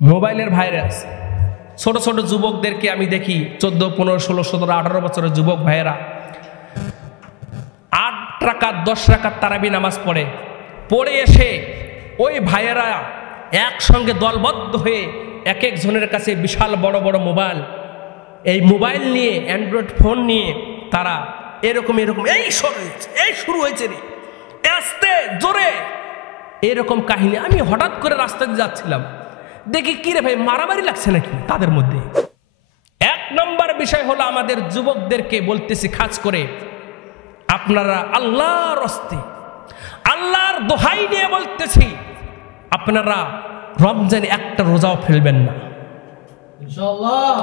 মোবাইলের ভাইরাস। ছোট ছোট যুবকদেরকে আমি দেখি 14, 15, 16, 17, 18 বছরের যুবক ভাইয়েরা 8 রাকাত 10 রাকাত তারাবি নামাজ পড়ে এসে ওই ভাইয়েরা একসঙ্গে দলবদ্ধ হয়ে এক একজনের কাছে বিশাল বড় বড় মোবাইল, এই মোবাইল নিয়ে, অ্যান্ড্রয়েড ফোন নিয়ে তারা এরকম এই শুরু হয়েছে রে, আস্তে জোরে এরকম কাহিনী। আমি হঠাৎ করে রাস্তা দিয়ে যাচ্ছিলাম, দেখি কি রে ভাই, মারামারি লাগছে নাকি তাদের মধ্যে। 1 নম্বর বিষয় হলো আমাদের যুবকদেরকে বলতেছি খাস করে, আপনারা আল্লাহর হস্তে, আল্লাহর দোহাই নিয়ে বলতেছি, আপনারা রমজানে একটা রোজাও ফেলবেন না ইনশাআল্লাহ।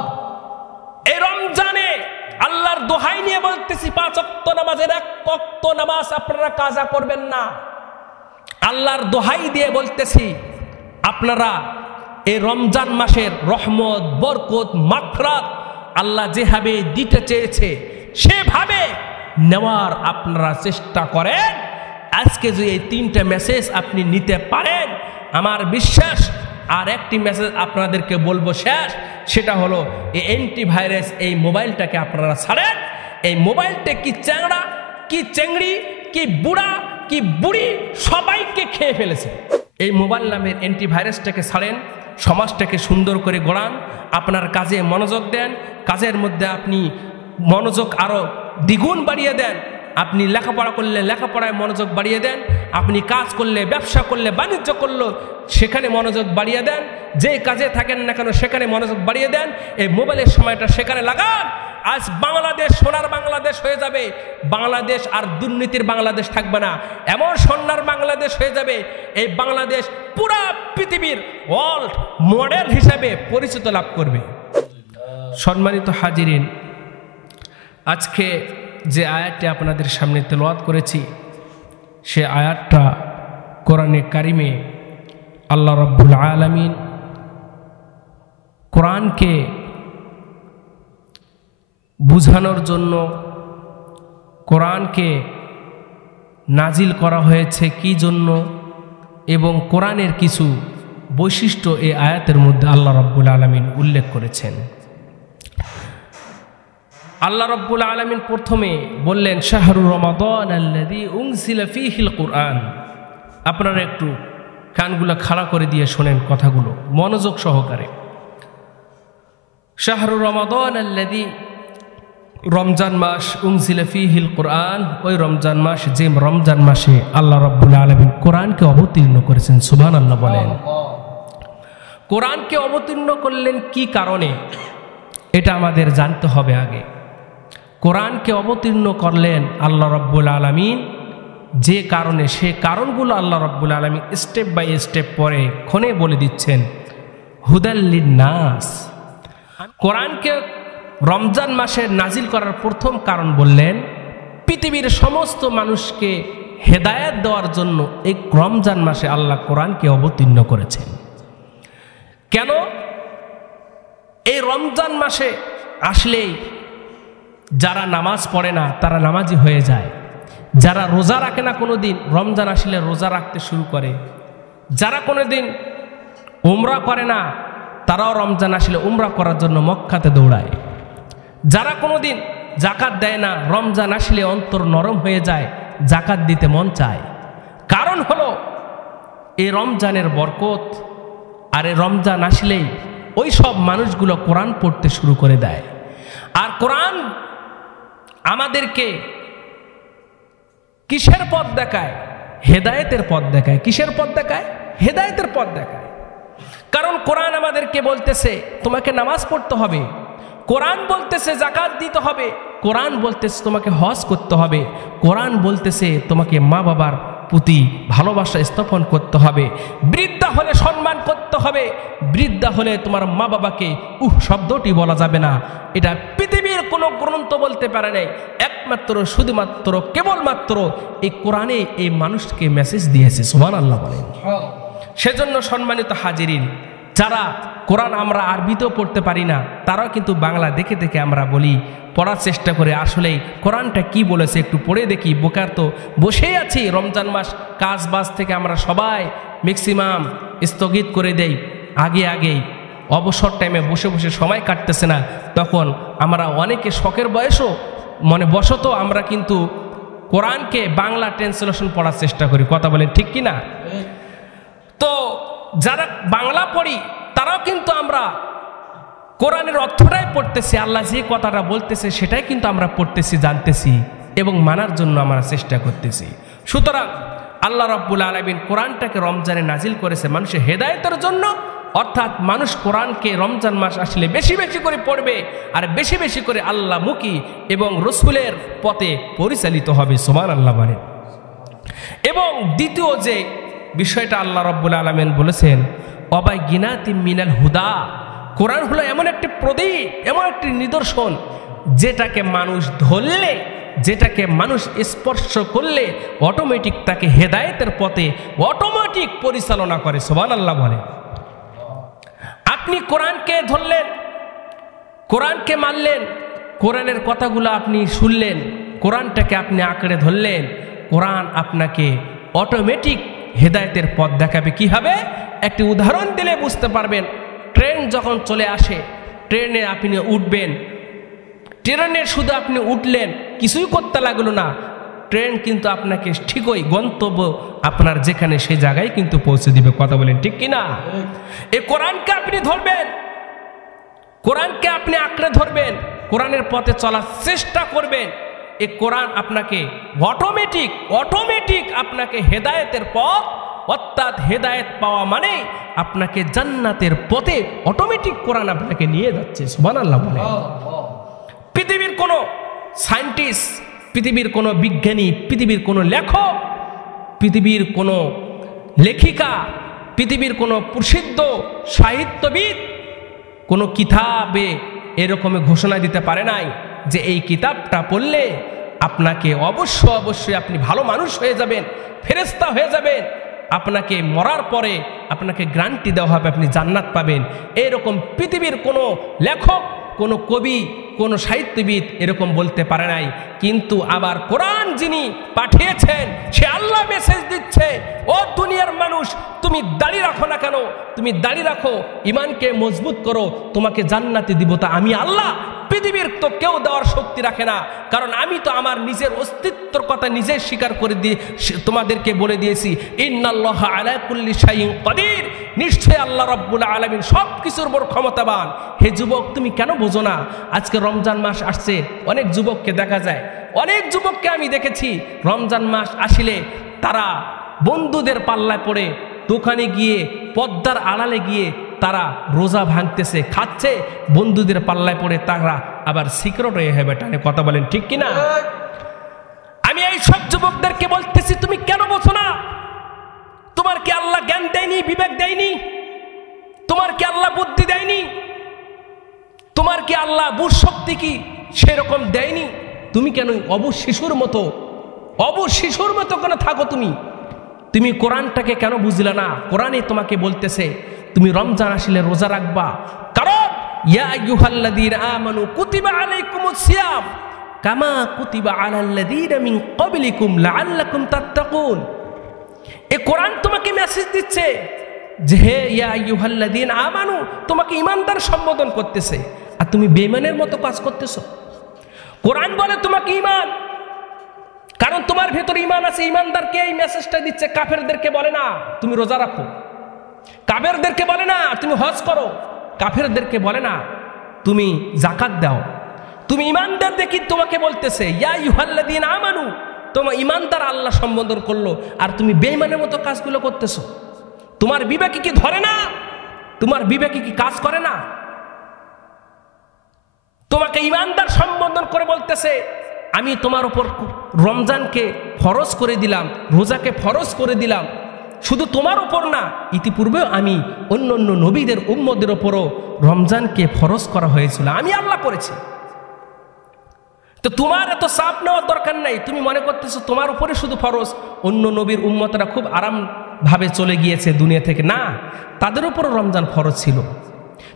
এই রমজানে আল্লাহর দোহাই নিয়ে বলতেছি 5 ওয়াক্ত নামাজের 1 ওয়াক্ত নামাজ আপনারা কাজা করবেন না। আল্লাহর দোহাই দিয়ে বলতেছি, আপনারা এই রমজান মাসের রহমত, বরকত, মাগফিরাত আল্লাহ যেভাবে দিতে চেয়েছে সেভাবে নেওয়ার আপনারা চেষ্টা করেন। আজকে যদি এই 3টা মেসেজ আপনি নিতে পারেন, আমার বিশ্বাস আর একটি মেসেজ আপনাদেরকে বলবো শেষ, সেটা হলো এই অ্যান্টিভাইরাস এই মোবাইলটাকে আপনারা ছাড়েন। এই মোবাইলটা কি চ্যাংড়া, কি চেংড়ি, কি বুড়া, কি বুড়ি সবাইকে খেয়ে ফেলেছে। এই মোবাইল নামের অ্যান্টিভাইরাসটাকে ছাড়েন, সমাজটাকে সুন্দর করে গড়ান, আপনার কাজে মনোযোগ দেন, কাজের মধ্যে আপনি মনোযোগ আরও দ্বিগুণ বাড়িয়ে দেন। আপনি লেখাপড়া করলে লেখাপড়ায় মনোযোগ বাড়িয়ে দেন, আপনি কাজ করলে, ব্যবসা করলে, বাণিজ্য করলে সেখানে মনোযোগ বাড়িয়ে দেন, যে কাজে থাকেন না কেন সেখানে মনোযোগ বাড়িয়ে দেন। এই মোবাইলের সময়টা সেখানে লাগান। আজ বাংলাদেশ সোনার বাংলাদেশ হয়ে যাবে। বাংলাদেশ আর দুর্নীতির বাংলাদেশ থাকবে না, এমন সোনার বাংলাদেশ হয়ে যাবে। এই বাংলাদেশ পুরা পৃথিবীর ওয়ার্ল্ড মডেল হিসাবে পরিচিত লাভ করবে। সম্মানিত হাজিরিন, আজকে যে আয়াতটি আপনাদের সামনে তেলাওয়াত করেছি, সে আয়াতটা কোরআনে কারিমে আল্লাহ রাব্বুল আলামিন কোরআনকে বুঝানোর জন্য, কোরআনকে নাজিল করা হয়েছে কি জন্য, এবং কোরআনের কিছু বৈশিষ্ট্য এই আয়াতের মধ্যে আল্লাহ রাব্বুল আলামিন উল্লেখ করেছেন। আল্লাহ রাব্বুল আলামিন প্রথমে বললেন, শাহরু রমাদান আল্লাযী উনজিলা ফীহিল কুরআন। আপনারা একটু কানগুলো খাড়া করে দিয়ে শোনেন কথাগুলো মনোযোগ সহকারে। শাহরু রমাদান আল্লাযী, রমজান মাস, উনজিলা ফীহিল কুরআন, ওই রমজান মাস যে রমজান মাসে আল্লাহ রাব্বুল আলামিন কোরআনকে অবতীর্ণ করেছেন। সুবহানাল্লাহ বলেন। কোরআনকে অবতীর্ণ করলেন কি কারণে, এটা আমাদের জানতে হবে আগে। কোরআনকে অবতীর্ণ করলেন আল্লাহ রাব্বুল আলামিন যে কারণে, সে কারণগুলো আল্লাহ রাব্বুল আলামিন স্টেপ বাই স্টেপ পরে ক্ষণে বলে দিচ্ছেন। হুদাল লিন্নাস, কোরআনকে রমজান মাসে নাজিল করার প্রথম কারণ বললেন, পৃথিবীর সমস্ত মানুষকে হেদায়েত দেওয়ার জন্য এই রমজান মাসে আল্লাহ কোরআনকে অবতীর্ণ করেছেন। কেন? এই রমজান মাসে আসলেই যারা নামাজ পড়ে না তারা নামাজি হয়ে যায়, যারা রোজা রাখে না কোনো দিন, রমজান আসলে রোজা রাখতে শুরু করে, যারা কোনো দিন উমরা করে না তারাও রমজান আসলে উমরা করার জন্য মক্কাতে দৌড়ায়, যারা কোনো দিন জাকাত দেয় না রমজান আসলে অন্তর নরম হয়ে যায়, জাকাত দিতে মন চায়। কারণ হলো এই রমজানের বরকত। আর এই রমজান আসলেই ওই সব মানুষগুলো কোরআন পড়তে শুরু করে দেয়। আর কোরআন আমাদেরকে কিসের পথ দেখায়? হেদায়েতের পথ দেখায়। কিসের পথ দেখায়? হেদায়েতের পথ দেখায়। কারণ কোরআন আমাদেরকে বলতেছে তোমাকে নামাজ পড়তে হবে, কোরআন বলতেছে জাকাত দিতে হবে, কোরআন বলতেছে তোমাকে হজ করতে হবে, কোরআন বলতেছে তোমাকে মা বাবার প্রতি ভালোবাসা স্থাপন করতে হবে, বৃদ্ধা হলে সম্মান করতে হবে, বৃদ্ধা হলে তোমার মা বাবাকে শব্দটি বলা যাবে না। এটা পৃথিবীর কোনো গ্রন্থ বলতে পারে নাই, একমাত্র শুধুমাত্র কেবলমাত্র এই কোরআনে এই মানুষকে মেসেজ দিয়েছে। সুবহানাল্লাহ বলেন। সেজন্য সম্মানিত হাজিরিন, যারা কোরআন আমরা আরবিতেও পড়তে পারি না তারাও কিন্তু বাংলা দেখে দেখে আমরা বলি, পড়ার চেষ্টা করে আসলেই কোরআনটা কি বলেছে একটু পড়ে দেখি। বোকার তো বসেই আছি, রমজান মাস কাজ বাজ থেকে আমরা সবাই ম্যাক্সিমাম স্থগিত করে দেই, আগেই অবসর টাইমে বসে বসে সময় কাটতেছে না, তখন আমরা অনেকে শখের বয়সও বশত আমরা কিন্তু কোরআনকে বাংলা ট্রান্সলেশন পড়ার চেষ্টা করি। কথা বলেন ঠিক কি না? তো যারা বাংলা পড়ি তারাও কিন্তু আমরা কোরআনের অর্থটাই পড়তেছি, আল্লাহ যে কথাটা বলতেছে সেটাই কিন্তু আমরা পড়তেছি, জানতেছি এবং মানার জন্য আমরা চেষ্টা করতেছি। সুতরাং আল্লাহ রাব্বুল আলামিন কোরআনটাকে রমজানে নাজিল করেছে মানুষের হেদায়েতের জন্য, অর্থাৎ মানুষ কোরআনকে রমজান মাস আসলে বেশি বেশি করে পড়বে আর বেশি বেশি করে আল্লাহমুখী এবং রসুলের পথে পরিচালিত হবে। সুবহানাল্লাহ বলে। এবং দ্বিতীয় যে বিষয়টা আল্লাহ রাব্বুল আলামিন বলেছেন, অবায়িনাতিম মিনাল হুদা, কোরআন হলো এমন একটি প্রদীপ, এমন একটি নিদর্শন যেটাকে মানুষ ধরলে, যেটাকে মানুষ স্পর্শ করলে অটোমেটিক তাকে হেদায়েতের পথে অটোমেটিক পরিচালনা করে। সুবহানাল্লাহ বলে। আপনি কোরআনকে ধরলেন, কোরআনকে মানলেন, কোরআনের কথাগুলো আপনি শুনলেন, কোরআনটাকে আপনি আঁকড়ে ধরলেন, কোরআন আপনাকে অটোমেটিক হেদায়েতের পথ দেখাবে। কি হবে? একটি উদাহরণ দিলে বুঝতে পারবেন। ট্রেন যখন চলে আসে, ট্রেনে আপনি উঠবেন, ট্রেনে শুধু আপনি উঠলেন, কিছুই করতে লাগলো না, ট্রেন কিন্তু আপনাকে ঠিকই গন্তব্য আপনার যেখানে সেই জায়গায় কিন্তু পৌঁছে দিবে। কথা বলেন ঠিক কিনা? এই কোরআনকে আপনি ধরবেন, কোরআনকে আপনি আঁকড়ে ধরবেন, কোরআনের পথে চলার চেষ্টা করবেন, এই কোরআন আপনাকে অটোমেটিক আপনাকে হেদায়েতের পথ, অর্থাৎ হেদায়েত পাওয়া মানে আপনাকে জান্নাতের পথে অটোমেটিক কোরআন আপনাকে নিয়ে যাচ্ছে। সুবহানাল্লাহ বলে। পৃথিবীর কোনো সায়েন্টিস্ট, পৃথিবীর কোনো বিজ্ঞানী, পৃথিবীর কোনো লেখক, পৃথিবীর কোনো লেখিকা, পৃথিবীর কোনো প্রসিদ্ধ সাহিত্যবিদ কোনো কিতাবে এরকম ঘোষণা দিতে পারে নাই যে এই কিতাবটা পড়লে আপনাকে অবশ্যই আপনি ভালো মানুষ হয়ে যাবেন, ফেরেশতা হয়ে যাবেন, আপনাকে মরার পরে আপনাকে গ্যারান্টি দেওয়া হবে আপনি জান্নাত পাবেন। এরকম পৃথিবীর কোনো লেখক, কোনো কবি, কোনো সাহিত্যবিদ এরকম বলতে পারে নাই। কিন্তু আবার কোরআন যিনি পাঠিয়েছেন সে আল্লাহ মেসেজ দিচ্ছে, ও দুনিয়ার মানুষ, তুমি দাড়ি রাখো না কেন, তুমি দাড়ি রাখো, ইমানকে মজবুত করো, তোমাকে জান্নাতে দিব। তা আমি আল্লাহ, পৃথিবীর তো কেউ দেওয়ার শক্তি রাখে না, কারণ আমি তো আমার নিজের অস্তিত্বর কথা নিজে স্বীকার করে দিয়ে তোমাদেরকে বলে দিয়েছি, ইন্নাল্লাহা আলা কুল্লি শাইইন কাদির, নিশ্চয়ই আল্লাহ রাব্বুল আলামিন সব কিছুর উপর ক্ষমতাবান। হে যুবক, তুমি কেন বোঝো না? আজকে রমজান মাস আসছে, অনেক যুবককে দেখা যায়, অনেক যুবককে আমি দেখেছি রমজান মাস আসলে তারা বন্ধুদের পাল্লায় পড়ে দোকানে গিয়ে, পদ্মার আড়ালে গিয়ে তারা রোজা ভাঙতেছে, খাচ্ছে, বন্ধুদের পাল্লায় পড়ে তারা আবার সিক্রেট হয়ে হবে টানে। কথা বলেন ঠিক কিনা? আমি এই সব যুবকদেরকে বলতেছি, তুমি কেন বোঝো না? তোমার কি আল্লাহ জ্ঞান দেয়নি, বিবেক দেয়নি? তোমার কি আল্লাহ বুদ্ধি দেয়নি? তোমার কি আল্লাহ বুঝ শক্তি কি সেরকম দেয়নি? তুমি কেন অবশিশুর মতো কেন থাকো? তুমি কোরআনটাকে কেন বুঝলে না? কোরআনে তোমাকে বলতেছে তুমি রমজান আসলে রোজা রাখবা, কারণ ইয়া আইয়ুহাল্লাযীনা আমানু কুতিবা আলাইকুমুস সিয়াম কামা কুতিবা আলাল্লাযীনা মিন ক্বাবলিকুম লাআল্লাকুম তাত্তাকুন। এই কোরআন তোমাকে মেসেজ দিচ্ছে যে হে ইয়া আইয়ুহাল্লাযীনা আমানু, তোমাকে ঈমানদার সম্বোধন করতেছে, আর তুমি বেঈমানের মতো কাজ করতেছো। কোরআন বলে তোমাকে ঈমান, কারণ তোমার ভেতরে ঈমান আছে। ঈমানদারকে এই মেসেজটা দিচ্ছে, কাফেরদেরকে বলে না তুমি রোজা রাখো, কাফেরদেরকে বলে না তুমি হজ করো, কাফেরদেরকে বলে না তুমি যাকাত দাও। তুমি ঈমানদার দেখি তোমাকে বলতেছে ইয়া আইয়ুহাল্লাযীনা আমানু, তোমার ঈমানদার আল্লাহ সম্বোধন করলো, আর তুমি বেঈমানের মতো কাজগুলো করতেছো। তোমার বিবেকে কি ধরে না? তোমার বিবেকে কি কাজ করে না? তোমাকে ঈমানদার সম্বোধন করে বলতেছে আমি তোমার উপর রমজানকে ফরজ করে দিলাম, রোজাকে ফরজ করে দিলাম। শুধু তোমার উপর না, ইতিপূর্বেও আমি অন্য নবীদের উম্মতদের উপরও রমজানকে ফরজ করা হয়েছিল, আমি আল্লাহ করেছি। তো তোমার এত চাপ নেওয়ার দরকার নাই। তুমি মনে করতেছো তোমার উপরে শুধু ফরজ, অন্য নবীর উম্মতরা খুব আরামভাবে চলে গিয়েছে দুনিয়া থেকে। না, তাদের উপরও রমজান ফরজ ছিল।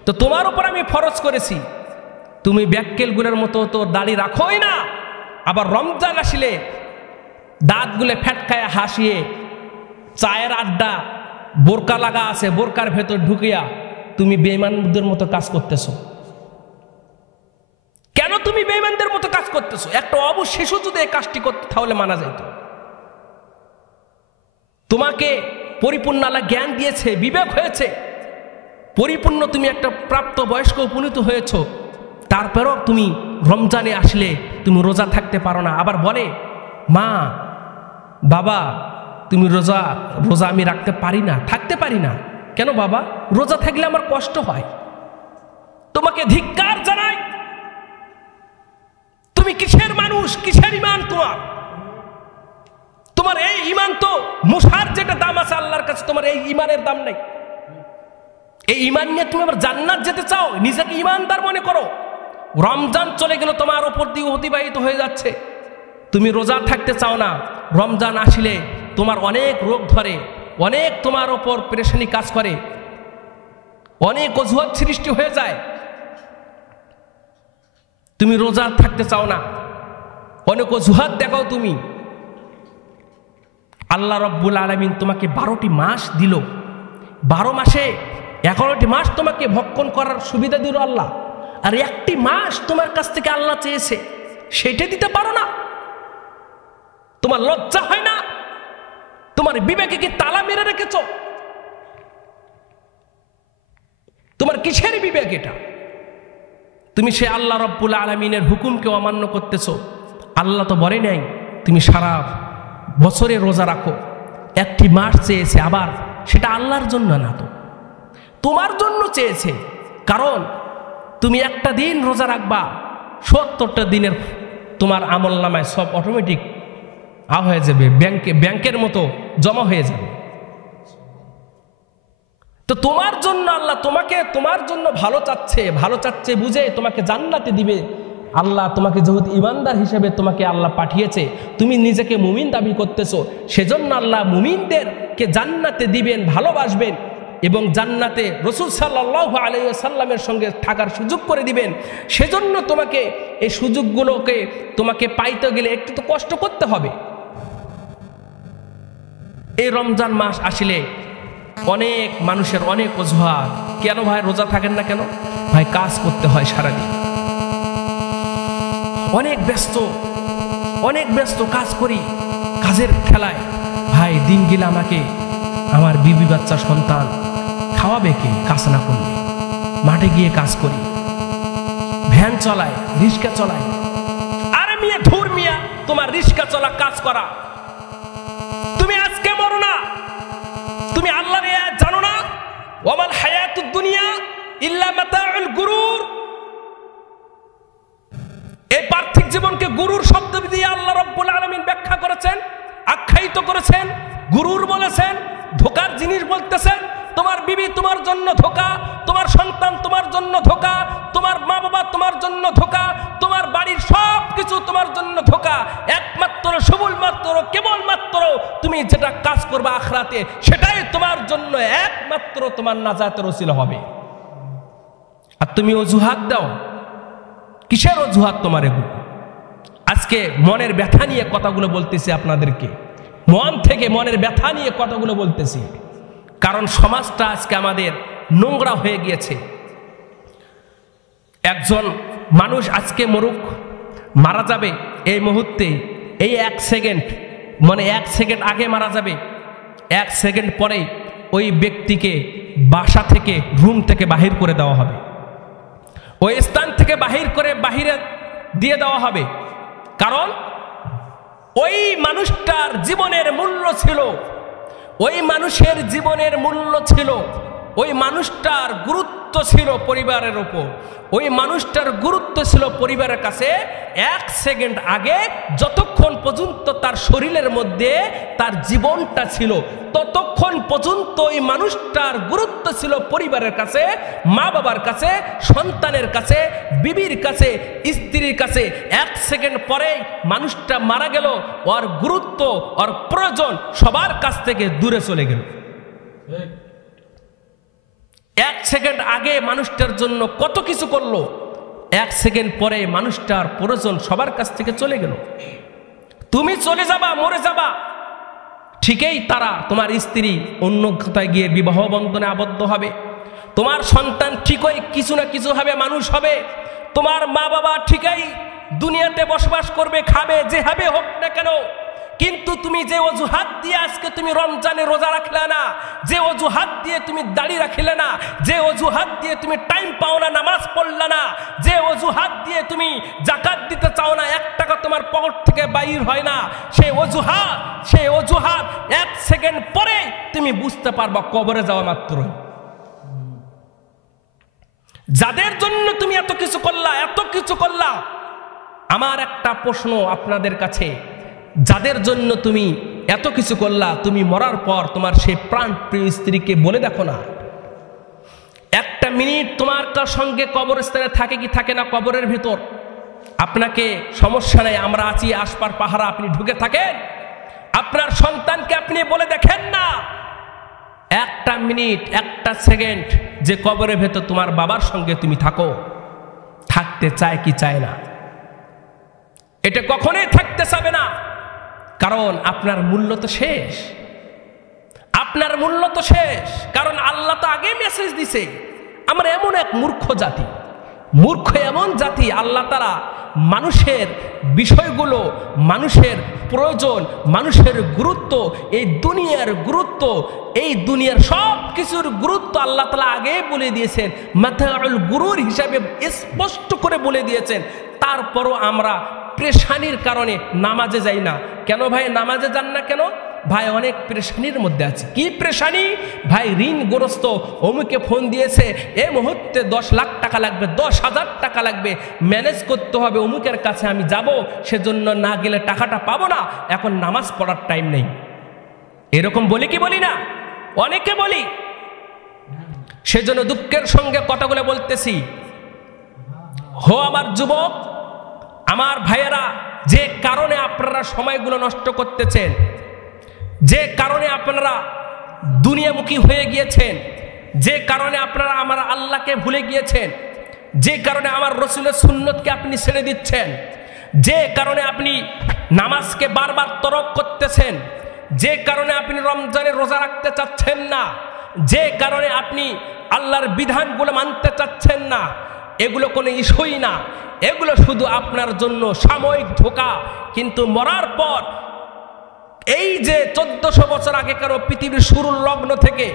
তো তোমার উপর আমি ফরজ করেছি, তুমি ব্যাক্কেলগুলোর মতো তো দাড়ি রাখোই না, আবার রমজান আসলে দাঁতগুলো ফ্যাটকায় হাসিয়ে চায়ের আড্ডা, বোরকা লাগা আছে, বোরকার ভেতর ঢুকিয়া তুমি বেঈমানদের মতো কাজ করতেছো? কেন তুমি বেঈমানদের মতো কাজ করতেছো? একটা অবুঝ শিশু যদি এই কাজটি করতে তাহলে মানা যেত। তোমাকে পরিপূর্ণ আল্লাহ জ্ঞান দিয়েছে, বিবেক হয়েছে, পরিপূর্ণ তুমি একটা প্রাপ্ত বয়স্ক উপনীত হয়েছ, তারপরেও তুমি রমজানে আসলে তুমি রোজা থাকতে পারো না। আবার বলে মা বাবা তুমি রোজা আমি রাখতে পারি না, থাকতে পারি না। কেন বাবা? রোজা থাকলে আমার কষ্ট হয়। তোমাকে ধিক্কার জানাই। তুমি কিসের মানুষ, কিসের ঈমান তোমার? তোমার এই ঈমান তো মুসার যেটা দাম আছে আল্লাহর কাছে, তোমার এই ঈমানের দাম নেই। এই ঈমান নিয়ে তুমি আবার জান্নাত যেতে চাও, নিজেকে ঈমানদার মনে করো। রমজান চলে গেল, তোমার উপর দিয়ে অতিবাহিত হয়ে যাচ্ছে, তুমি রোজা থাকতে চাও না। রমজান আসলে তোমার অনেক রোগ ধরে, অনেক তোমার ওপর পেরেশানি কাজ করে, অনেক অজুহাত সৃষ্টি হয়ে যায়। তুমি রোজা থাকতে চাও না, অনেক অজুহাত দেখাও তুমি। আল্লাহ রব্বুল আলামিন তোমাকে 12টি মাস দিল, 12 মাসে 11টি মাস তোমাকে ভক্ষণ করার সুবিধা দিল আল্লাহ, আর একটি মাস তোমার কাছ থেকে আল্লাহ চেয়েছে, সেটা দিতে পারো না? তোমার লজ্জা হয় না? তোমার বিবেকে কি তালা মেরে রেখেছ? তোমার কিসের বিবেক এটা? তুমি সে আল্লাহ রব্বুল আলামিনের হুকুমকে অমান্য করতেছো। আল্লাহ তো বলে নাই তুমি সারা বছরে রোজা রাখো, একটি মাস চেয়েছে, আবার সেটা আল্লাহর জন্য না, তো তোমার জন্য চেয়েছে। কারণ তুমি একটা দিন রোজা রাখবা, 70টা দিনের তোমার আমল নামায় সব অটোমেটিক হয়ে যাবে, ব্যাংকের মতো জমা হয়ে যাবে। তো তোমার জন্য আল্লাহ তোমার জন্য ভালো চাচ্ছে বুঝে তোমাকে জান্নাতে দিবে। আল্লাহ তোমাকে যেহেতু ঈমানদার হিসেবে তোমাকে আল্লাহ পাঠিয়েছে, তুমি নিজেকে মুমিন দাবি করতেছো, সেজন্য আল্লাহ মুমিনদেরকে জান্নাতে দিবেন, ভালোবাসবেন, এবং জান্নাতে রাসূল সাল্লাল্লাহু আলাইহি ওয়াসাল্লামের সঙ্গে থাকার সুযোগ করে দিবেন। সেজন্য তোমাকে এই সুযোগগুলোকে তোমাকে পাইতে গেলে একটু তো কষ্ট করতে হবে। এই রমজান মাস আসলে অনেক মানুষের অনেক অজুহাত। কেন ভাই রোজা থাকেন না কেন? ভাই কাজ করতে হয় সারাদিন, অনেক ব্যস্ত কাজ করি, কাজের ঠেলায় ভাই দিন গেলে আমাকে আমার বিবি বাচ্চা সন্তান খাওয়াবে কে কাজ না করলে? মাঠে গিয়ে কাজ করি, ভ্যান চলায়, রিক্সা চলায়। আরে মিয়া ধুর মিয়া, তোমার রিক্সা চলা কাজ করা, তুমি আজকে মরো না, তুমি আল্লাহর আয়াত জানো না? ওয়ামাল হায়াতুদ দুনিয়া ইল্লা মাতাউল গুরুর। এই পার্থিব জীবনকে গুরুর শব্দ দিয়ে আল্লাহ রাব্বুল আলামিন ব্যাখ্যা করেছেন, আখ্যায়িত করেছেন, গুরুর বলেছেন, ধোকার জিনিস বলতেছেন। তোমার বিবি তোমার জন্য ধোকা, তোমার সন্তান তোমার জন্য ধোকা, তোমার মা বাবা তোমার জন্য ধোকা, তোমার বাড়ির সব কিছু তোমার জন্য ধোকা। একমাত্র কেবলমাত্র তুমি যেটা কাজ করবে আখিরাতে, সেটাই তোমার জন্য একমাত্র তোমার নাজাতের ওসিলা হবে। আর তুমি অজুহাত দাও, কিসের অজুহাত তোমার এগুলো? আজকে মনের ব্যথা নিয়ে কথাগুলো বলতেছি আপনাদেরকে, মন থেকে মনের ব্যথা নিয়ে কথাগুলো বলতেছি, কারণ সমাজটা আজকে আমাদের নোংরা হয়ে গিয়েছে। একজন মানুষ আজকে মরুক, মারা যাবে এই মুহূর্তে, এই 1 সেকেন্ড, মানে 1 সেকেন্ড আগে মারা যাবে, 1 সেকেন্ড পরে ওই ব্যক্তিকে বাসা থেকে, রুম থেকে বাহির করে দেওয়া হবে, ওই স্থান থেকে বাহিরে দিয়ে দেওয়া হবে। কারণ ওই মানুষটার জীবনের মূল্য ছিল, ওই মানুষের জীবনের মূল্য ছিল, ওই মানুষটার গুরুত্ব ছিল পরিবারের উপর, ওই মানুষটার গুরুত্ব ছিল পরিবারের কাছে। 1 সেকেন্ড আগে যতক্ষণ পর্যন্ত তার শরীরের মধ্যে তার জীবনটা ছিল, ততক্ষণ পর্যন্ত ওই মানুষটার গুরুত্ব ছিল পরিবারের কাছে, মা বাবার কাছে, সন্তানের কাছে, বিবির কাছে, স্ত্রীর কাছে। 1 সেকেন্ড পরেই মানুষটা মারা গেল, ওর গুরুত্ব, ওর প্রয়োজন সবার কাছ থেকে দূরে চলে গেল। 1 সেকেন্ড আগে মানুষটার জন্য কত কিছু করলো, 1 সেকেন্ড পরে মানুষটার প্রয়োজন সবার কাছ থেকে চলে গেল। তুমি চলে যাবা, মরে যাবা, ঠিকই তারা তোমার স্ত্রী অন্য কোথায় গিয়ে বিবাহ বন্ধনে আবদ্ধ হবে, তোমার সন্তান ঠিকই কিছু না কিছু ভাবে মানুষ হবে, তোমার মা বাবা ঠিকই দুনিয়াতে বসবাস করবে, খাবে, যেভাবে হোক না কেন। কিন্তু তুমি যে অজুহাত দিয়ে আজকে তুমি রমজানে রোজা রাখলে না, যে অজুহাত দিয়ে তুমি দাড়ি রাখলে না, যে অজুহাত দিয়ে তুমি টাইম পাও না, নামাজ পড়লে না, যে অজুহাত দিয়ে তুমি যাকাত দিতে চাও না, 1 টাকা তোমার পকেট থেকে বাইর হয় না, সেই অজুহাত 1 সেকেন্ড পরে তুমি বুঝতে পারবা কবরে যাওয়া মাত্রই। যাদের জন্য তুমি এত কিছু করলা, আমার একটা প্রশ্ন আপনাদের কাছে, যাদের জন্য তুমি এত কিছু করলা, তুমি মরার পর তোমার সেই প্রাণপ্রিয় স্ত্রীকে বলে দেখো না, 1 মিনিট তোমার সঙ্গে কবরস্থানে থাকে কি থাকে না কবরের ভিতর? আপনাকে সমস্যা নেই, আমরা আছি, আশপার পাহারা, আপনি ঢুকে থাকেন, আপনার সন্তানকে আপনি বলে দেখেন না 1 মিনিট 1 সেকেন্ড যে কবরের ভেতর তোমার বাবার সঙ্গে তুমি থাকতে চায় কি চায় না? এটা কখনোই থাকতে চাবে না, কারণ আপনার মূল্য তো শেষ, কারণ আল্লাহ তো আগেই মেসেজ দিছে। আমরা এমন এক মূর্খ এমন জাতি, আল্লাহ তাআলা মানুষের বিষয়গুলো, মানুষের প্রয়োজন, মানুষের গুরুত্ব, এই দুনিয়ার সব কিছুর গুরুত্ব আল্লাহ তাআলা আগেই বলে দিয়েছেন, মাতাউল গুরুর হিসাবে স্পষ্ট করে বলে দিয়েছেন। তারপরও আমরা পেরেশানির কারণে নামাজে যাই না। কেন ভাই নামাজে যান না কেন? ভাই অনেক পেরেশানির মধ্যে আছে। কি পেরেশানি? ভাই ঋণগ্রস্ত, অমুকে ফোন দিয়েছে, এই মুহূর্তে 10 লাখ টাকা লাগবে, 10,000 টাকা লাগবে, ম্যানেজ করতে হবে, অমুকের কাছে আমি যাব, সেজন্য না গেলে টাকাটা পাবো না, এখন নামাজ পড়ার টাইম নেই। এরকম বলি কি বলি না? অনেকে বলি। সেজন্য দুঃখের সঙ্গে কথাগুলো বলতেছি, হো আমার যুবক, আমার ভাইয়েরা, যে কারণে আপনারা সময়গুলো নষ্ট করতেছেন, যে কারণে আপনারা দুনিয়ামুখী হয়ে গিয়েছেন, যে কারণে আপনারা আমার আল্লাহকে ভুলে গিয়েছেন, যে কারণে আমার রসুলের সুন্নতকে আপনি ছেড়ে দিচ্ছেন, যে কারণে আপনি নামাজকে বারবার তরক করতেছেন, যে কারণে আপনি রমজানের রোজা রাখতে চাচ্ছেন না, যে কারণে আপনি আল্লাহর বিধানগুলো মানতে চাচ্ছেন না, এগুলো কোনো ইস্যুই না, এগুলো শুধু আপনার জন্য সাময়িক ধোঁকা। কিন্তু মরার পর এই যে 1400 বছর আগেকার পৃথিবীর শুরুর লগ্ন থেকে,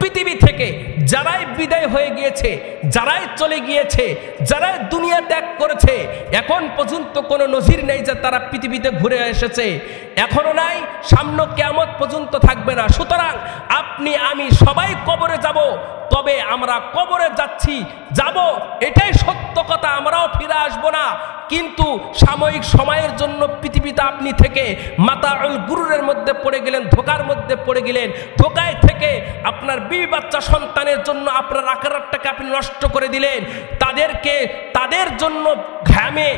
পৃথিবী থেকে যারাই বিদায় হয়ে গিয়েছে, যারাই চলে গিয়েছে, যারাই দুনিয়া ত্যাগ করেছে, এখন পর্যন্ত কোনো নজির নেই যে তারা পৃথিবীতে ঘুরে এসেছে, এখনো নাই, সামনে কিয়ামত পর্যন্ত থাকবে না। সুতরাং আপনি আমি সবাই কবরে যাব, তবে আমরা কবরে যাব এটাই সত্য কথা, আমরাও ফিরে আসবো না। কিন্তু সাময়িক সময়ের জন্য পৃথিবীতে আপনি থেকে মাতাউল গুরুরের মধ্যে পড়ে গেলেন, ধোকার মধ্যে পড়ে গেলেন, ধোকায় থেকে আপনার বিবি বাচ্চা সন্তানের জন্য আপনার আখেরাতটাকে আপনি নষ্ট করে দিলেন, তাদের জন্য ঘামে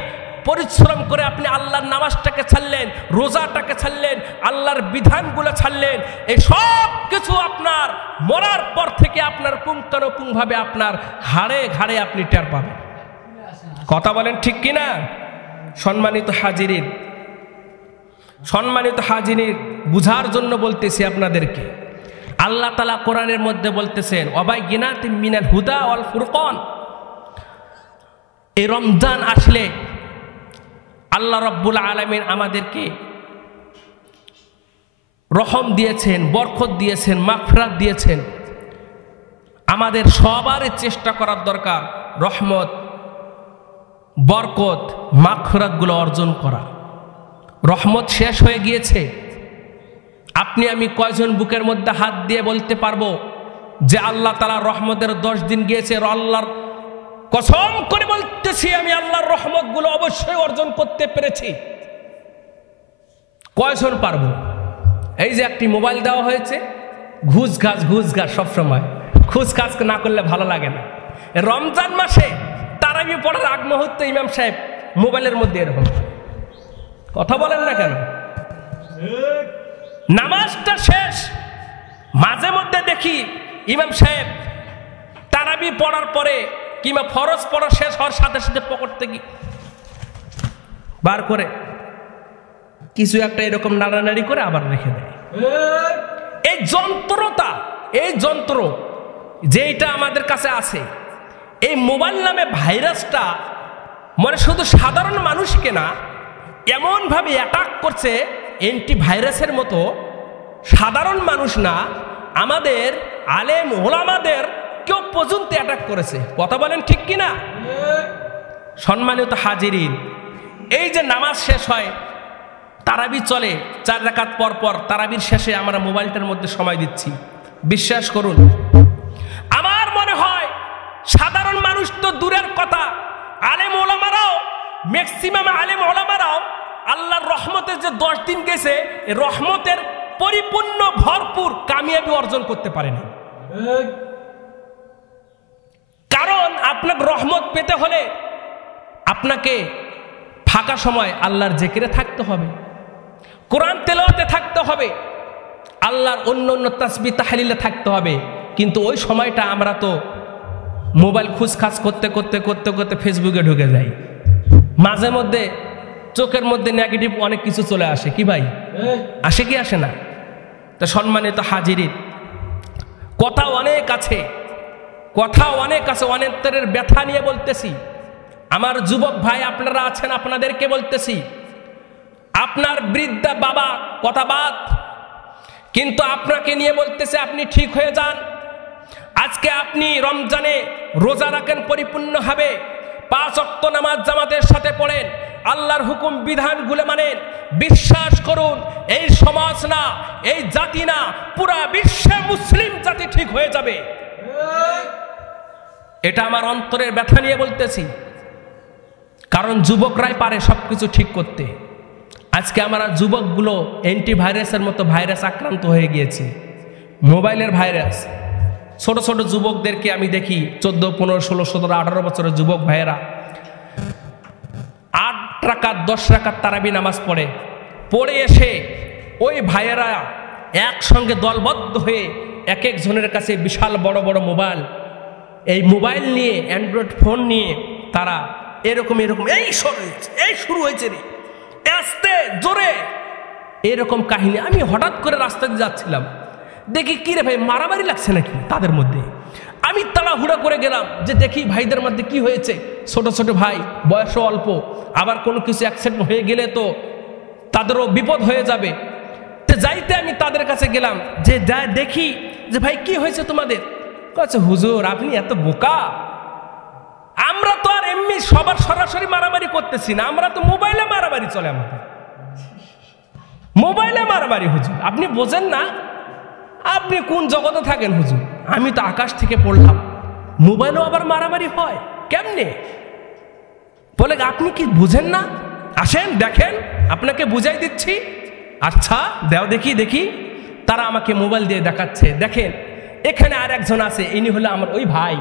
পরিশ্রম করে আপনি আল্লাহর নামাজটাকে ছাড়লেন, রোজাটাকে ছাড়লেন, আল্লাহর বিধানগুলো ছাড়লেন। এই সব কিছু আপনার মরার পর থেকে আপনার পুঙ্খানুপুঙ্খভাবে আপনার হাড়ে ঘাড়ে আপনি টের পাবেন। কথা বলেন ঠিক কিনা? সম্মানিত হাজিরিন, বুঝার জন্য বলতেছি আপনাদেরকে। আল্লাহ তাআলা কোরআনের মধ্যে বলতেছেন, ওয়াবাইয়িনাতিম মিনাল হুদা ওয়াল ফুরকান। এই রমজান আসলে আল্লাহ রাব্বুল আলামিন আমাদেরকে রহম দিয়েছেন, বরকত দিয়েছেন, মাগফিরাত দিয়েছেন। আমাদের সবারই চেষ্টা করার দরকার রহমত, বরকত, মাগফিরাতগুলো অর্জন করা। রহমত শেষ হয়ে গিয়েছে। আপনি আমি কয়জন বুকের মধ্যে হাত দিয়ে বলতে পারবো যে আল্লাহ তাআলা রহমতের 10 দিন গিয়েছে? আল্লাহর কসম করে বলতেছি, আমি আল্লাহর রহমতগুলো অবশ্যই অর্জন করতে পেরেছি। কয়জন পারবো? এই যে একটি মোবাইল দেওয়া হয়েছে, ঘুষ ঘাস সবসময়, ঘুষ ঘাস না করলে ভালো লাগে না। রমজান মাসে তারাবি পড়ার আগ মুহূর্তে ইমাম সাহেব মোবাইলের মধ্যে এরকম কথা বলেন না কেন? নামাজটা শেষ, মাঝে মধ্যে দেখি ইমাম সাহেব তারাবি পড়ার পরে কিংবা ফরজ পড়া শেষ হওয়ার সাথে সাথে পকেট থেকে বার করে কিছু একটা এরকম নাড়ানাড়ি করে আবার রেখে দেয়। এই যন্ত্র যেটা আমাদের কাছে আছে, এই মোবাইল নামে ভাইরাসটা মানে শুধু সাধারণ মানুষকে না, এমনভাবে অ্যাটাক করছে অ্যান্টিভাইরাসের মতো। সাধারণ মানুষ না, আমাদের আলেম ওলামাদের কেউ পর্যন্ত অ্যাটাক করেছে। কথা বলেন ঠিক কিনা? সম্মানিত হাজিরিন, এই যে নামাজ শেষ হয়, তারাবি চলে 4 রাকাত পর পর, তারাবির শেষে আমরা মোবাইলটার মধ্যে সময় দিচ্ছি। বিশ্বাস করুন, আমার মনে হয় সাধারণ মানুষ তো দূরের কথা, আলেম ওলামারাও, ম্যাক্সিমাম আলেম ওলামারাও আল্লাহর রহমতের যে 10 দিন গেছে, এই রহমতের পরিপূর্ণ ভরপুর কামিয়াবি অর্জন করতে পারেনি। কারণ আপনাকে রহমত পেতে হলে আপনাকে ফাঁকা সময় আল্লাহর জিকিরে থাকতে হবে, কোরআন তেলাওয়াতে থাকতে হবে, আল্লাহর অন্য অন্য তাসবিহ তাহলিলে থাকতে হবে। কিন্তু ওই সময়টা আমরা তো মোবাইল খুঁজখাজ করতে করতে করতে করতে ফেসবুকে ঢুকে যাই। মাঝে মধ্যে চোখের মধ্যে নেগেটিভ অনেক কিছু চলে আসে। কি ভাই, আসে কি আসে না? তো সম্মানিত হাজিরিন, কথা অনেক আছে, অনেকের ব্যথা নিয়ে বলতেছি। আমার যুবক ভাই আপনারা আছেন, আপনাদেরকে বলতেছি, আপনার বৃদ্ধা বাবা কথা বাদ, কিন্তু আপনাকে নিয়ে বলতেছে আপনি ঠিক হয়ে যান। আজকে আপনি রমজানে রোজা রাখেন পরিপূর্ণভাবে, 5 ওয়াক্ত নামাজ জামাতের সাথে পড়েন, আল্লাহর হুকুম বিধানগুলো মানেন। বিশ্বাস করুন, এই সমাজ না, এই জাতি না, পুরা বিশ্বে মুসলিম জাতি ঠিক হয়ে যাবে। এটা আমার অন্তরের ব্যথা নিয়ে বলতেছি, কারণ যুবকরাই পারে সবকিছু ঠিক করতে। আজকে আমরা যুবকগুলো অ্যান্টিভাইরাসের মতো ভাইরাস আক্রান্ত হয়ে গিয়েছি, মোবাইলের ভাইরাস। ছোট ছোট যুবকদেরকে আমি দেখি, 14, 15, 16, 17, 18 বছরের যুবক ভাইয়েরা 8 রাকাত 10 রাকাত তারাবি নামাজ পড়ে এসে ওই ভাইয়েরা একসঙ্গে দলবদ্ধ হয়ে এক একজনের কাছে বিশাল বড় বড় মোবাইল, এই মোবাইল নিয়ে, অ্যান্ড্রয়েড ফোন নিয়ে তারা এরকম এই শুরু হয়েছে রে, আস্তে জোরে এরকম কাহিনী। আমি হঠাৎ করে রাস্তা দিয়ে যাচ্ছিলাম, দেখি কি রে ভাই, মারামারি লাগছে নাকি তাদের মধ্যে। আমি তাড়াহুড়া করে গেলাম যে দেখি ভাইদের মধ্যে কি হয়েছে। ছোট ছোট ভাই, বয়সও অল্প, আবার কোনো কিছু অ্যাক্সিডেন্ট হয়ে গেলে তো তাদেরও বিপদ হয়ে যাবে। তো যাইতে আমি তাদের কাছে গেলাম, যে যা দেখি যে ভাই কি হয়েছে তোমাদের। আচ্ছা হুজুর, আপনি এত বোকা, আমরা তো আর এমনি সবার সরাসরি মারামারি করতেছি না, আমরা তো মোবাইলে মারামারি চলে, আমাদের মোবাইলে মারামারি। হুজুর আপনি বোঝেন না, আপনি কোন জগতে থাকেন হুজুর? আমি তো আকাশ থেকে পড়লাম, মোবাইলেও আবার মারামারি হয় কেমনে? বলে আপনি কি বুঝেন না? আসেন দেখেন, আপনাকে বুঝাই দিচ্ছি। আচ্ছা দেও দেখি। তারা আমাকে মোবাইল দিয়ে দেখাচ্ছে, দেখেন এখানে আর একজন আছে, ইনি হলো আমার ওই ভাই,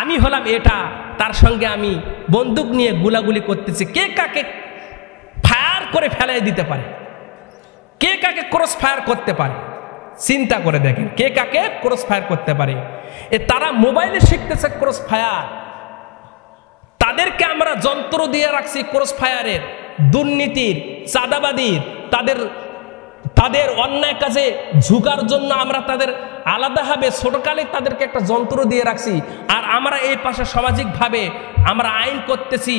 আমি হলাম এটা, তার সঙ্গে আমি বন্দুক নিয়ে গুলাগুলি করতেছি। কে কাকে ফায়ার করে ফেলাই দিতে পারে, কে কাকে ক্রস ফায়ার করতে পারে, চিন্তা করে দেখেন, কে কাকে ক্রস ফায়ার করতে পারে। তারা মোবাইলে শিখতেছে ক্রস ফায়ার, তাদেরকে আমরা যন্ত্র দিয়ে রাখছি ক্রস ফায়ারের, দুর্নীতির, চাঁদাবাদীর, তাদের অন্যায় কাজে ঝুঁকার জন্য আমরা তাদের আলাদাভাবে ছোটকালে তাদেরকে একটা যন্ত্র দিয়ে রাখছি। আর আমরা এই পাশে সামাজিকভাবে আমরা আইন করতেছি,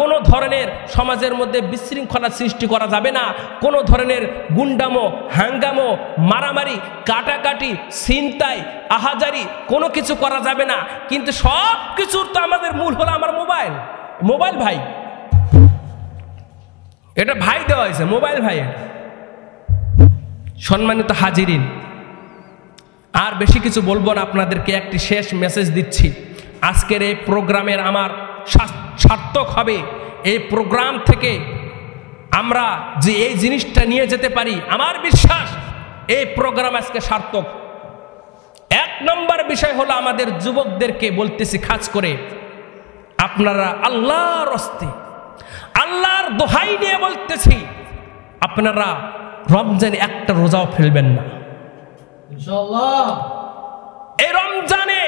কোনো ধরনের সমাজের মধ্যে বিশৃঙ্খলা সৃষ্টি করা যাবে না, কোনো ধরনের গুন্ডামো, হাঙ্গামো, মারামারি, কাটাকাটি, ছিনতাই, আহাজারি কোনো কিছু করা যাবে না। কিন্তু সব কিছুর তো আমাদের মূল হলো আমার মোবাইল ভাই, এটা ভাই দেওয়া হয়েছে, মোবাইল ভাই। সম্মানিত হাজিরিন, আর বেশি কিছু বলবো না, আপনাদেরকে একটি শেষ মেসেজ দিচ্ছি। আজকের এই প্রোগ্রামের আমার সার্থক হবে, এই প্রোগ্রাম থেকে আমরা যে এই জিনিসটা নিয়ে যেতে পারি, আমার বিশ্বাস এই প্রোগ্রাম আজকে সার্থক। 1 নম্বর বিষয় হলো আমাদের যুবকদেরকে বলতেছি, খাস করে আপনারা আল্লাহর রাস্তে, আল্লাহর দোহাই নিয়ে বলতেছি, আপনারা রমজানে একটা রোজাও ফেলবেন না ইনশাআল্লাহ। এই রমজানে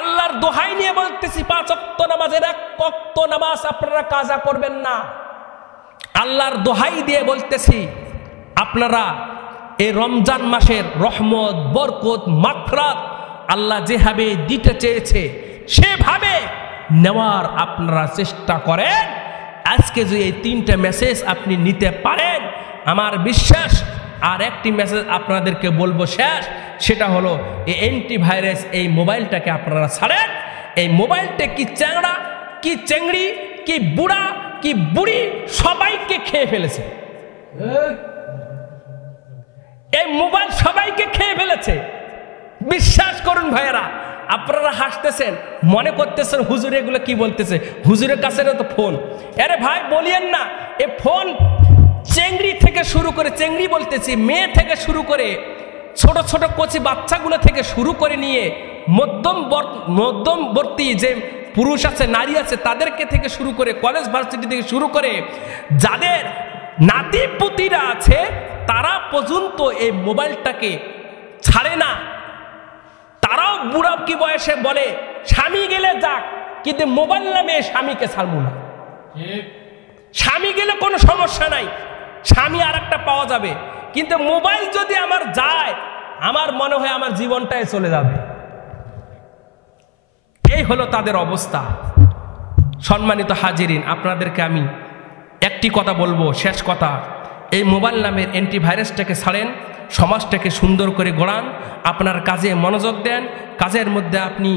আল্লাহর দোহাই নিয়ে বলতেছি, 5 ওয়াক্ত নামাজের 1 ওয়াক্ত নামাজ আপনারা কাজা করবেন না। আল্লাহর দোহাই দিয়ে বলতেছি, আপনারা এই রমজান মাসের রহমত, বরকত, মাগফিরাত আল্লাহ যেভাবে দিতে চেয়েছে সেভাবে নেওয়ার আপনারা চেষ্টা করেন। আজকে যে এই 3টে মেসেজ আপনি নিতে পারেন, আমার বিশ্বাস আর একটি মেসেজ আপনাদেরকে বলবো শেষ, সেটা হলো এই অ্যান্টিভাইরাস এই মোবাইলটাকে আপনারা ছাড়েন। এই মোবাইলটা কি চ্যাংড়া, কি চেংড়ি, কি বুড়া, কি বুড়ি সবাইকে খেয়ে ফেলেছে। এই মোবাইল সবাইকে খেয়ে ফেলেছে। বিশ্বাস করুন ভাইয়েরা, আপনারা হাসতেছেন, মনে করতেছেন হুজুর এগুলো কি বলতেছে, হুজুরের কাছে তো ফোন। আরে ভাই বলিয়েন না, এ ফোন চেংড়ি থেকে শুরু করে, চেংড়ি বলতেছি মেয়ে থেকে শুরু করে, ছোট ছোট কচি বাচ্চাগুলো থেকে শুরু করে নিয়ে মধ্যমবর্তী যে পুরুষ আছে, নারী আছে, তাদেরকে থেকে শুরু করে কলেজ ভার্সিটি থেকে শুরু করে যাদের নাতি পুতিরা আছে তারা পর্যন্ত এই মোবাইলটাকে ছাড়ে না। তারাও বুড়া কি বয়সে বলে স্বামী গেলে যাক, কিন্তু মোবাইল নামে স্বামীকে ছাড়বো না। স্বামী গেলে কোনো সমস্যা নাই, স্বামী আর একটা পাওয়া যাবে, কিন্তু মোবাইল যদি আমার যায় আমার মনে হয় আমার জীবনটাই চলে যাবে। এই হলো তাদের অবস্থা। সম্মানিত হাজিরিন, আপনাদেরকে আমি একটি কথা বলবো, শেষ কথা, এই মোবাইল নামের অ্যান্টিভাইরাসটাকে ছাড়েন, সমাজটাকে সুন্দর করে গড়ান, আপনার কাজে মনোযোগ দেন, কাজের মধ্যে আপনি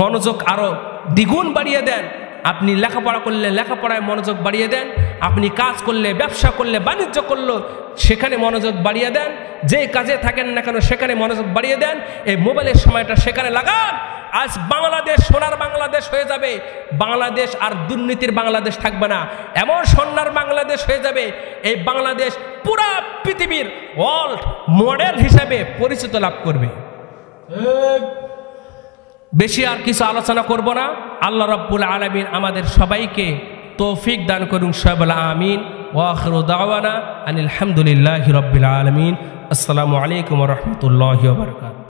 মনোযোগ আরও দ্বিগুণ বাড়িয়ে দেন। আপনি লেখাপড়া করলে লেখাপড়ায় মনোযোগ বাড়িয়ে দেন, আপনি কাজ করলে, ব্যবসা করলে, বাণিজ্য করলে সেখানে মনোযোগ বাড়িয়ে দেন, যে কাজে থাকেন না কেন সেখানে মনোযোগ বাড়িয়ে দেন। এই মোবাইলের সময়টা সেখানে লাগান। আজ বাংলাদেশ সোনার বাংলাদেশ হয়ে যাবে। বাংলাদেশ আর দুর্নীতির বাংলাদেশ থাকবে না, এমন সোনার বাংলাদেশ হয়ে যাবে। এই বাংলাদেশ পুরা পৃথিবীর ওয়ার্ল্ড মডেল হিসাবে পরিচিত লাভ করবে। বেশি আর কিছু আলোচনা করব না। আল্লাহ রাব্বুল আলামিন আমাদের সবাইকে তৌফিক দান করুন। সবাই বলে আমিন। ওয়া আখিরু দাওয়ানা আনিল হামদুলিল্লাহি রাব্বিল আলামিন। আসসালামু আলাইকুম ওয়া রাহমাতুল্লাহি ওয়া বারাকাতুহু।